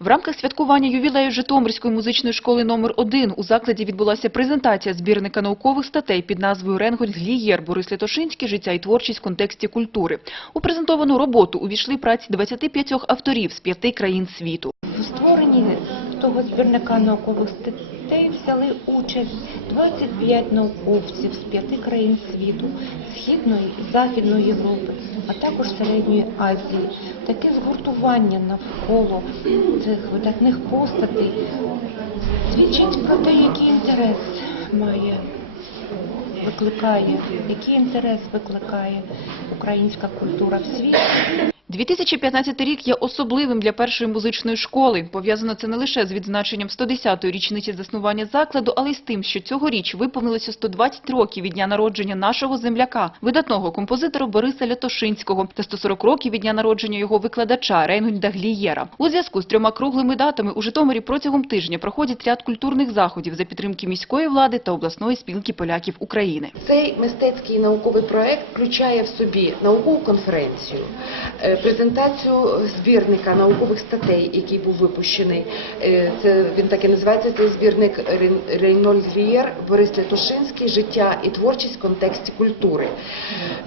В рамках святкування ювілею Житомирської музичної школи номер 1 у закладі відбулася презентація збірника наукових статей під назвою «Ренгольд Глієр. Борис Лятошинський. Життя і творчість в контексті культури». У презентовану роботу увійшли праці 25 авторів з п'яти країн світу. В створенні того збірника наукових статей взяли участь 25 науковців з п'яти країн світу, Східної Західної Європи, а також Середньої Азії. Таке згуртування навколо цих видатних постатей свідчить про те, який інтерес має викликає, який інтерес викликає українська культура в світі. 2015 рік є особливим для першої музичної школи. Пов'язано це не лише з відзначенням 110-ї річниці заснування закладу, але й з тим, що цьогоріч виповнилося 120 років від дня народження нашого земляка, видатного композитора Бориса Лятошинського та 140 років від дня народження його викладача Рейнгольда Глієра. У зв'язку з трьома круглими датами у Житомирі протягом тижня проходять ряд культурних заходів за підтримки міської влади та обласної спілки поляків України. Цей мистецький науковий проект включає в собі наукову конференцію, е, презентацію збірника наукових статей, який був випущений. Е, Це він так і називається цей збірник Рейнольд Глієр, Борис Лятошинський, життя і творчість в контексті культури.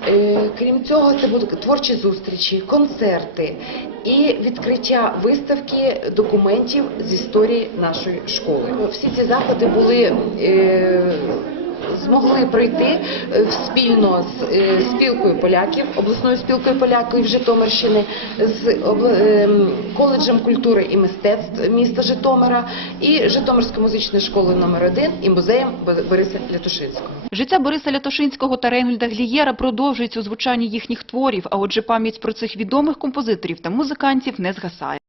Е, Крім цього, це будуть творчі зустрічі, концерти і відкриття виставки документів з історії нашої школи. Всі ці заходи були. Е, змогли пройти е, спільно з е, спілкою поляків, обласною спілкою поляків Житомирщини, з ем, коледжем культури і мистецтв міста Житомира і Житомирською музичною школою номер 1 і музеєм Бо- Бориса Лятушинського. Життя Бориса Лятошинського та Рейнольда Глієра продовжується у звучанні їхніх творів, а отже пам'ять про цих відомих композиторів та музикантів не згасає.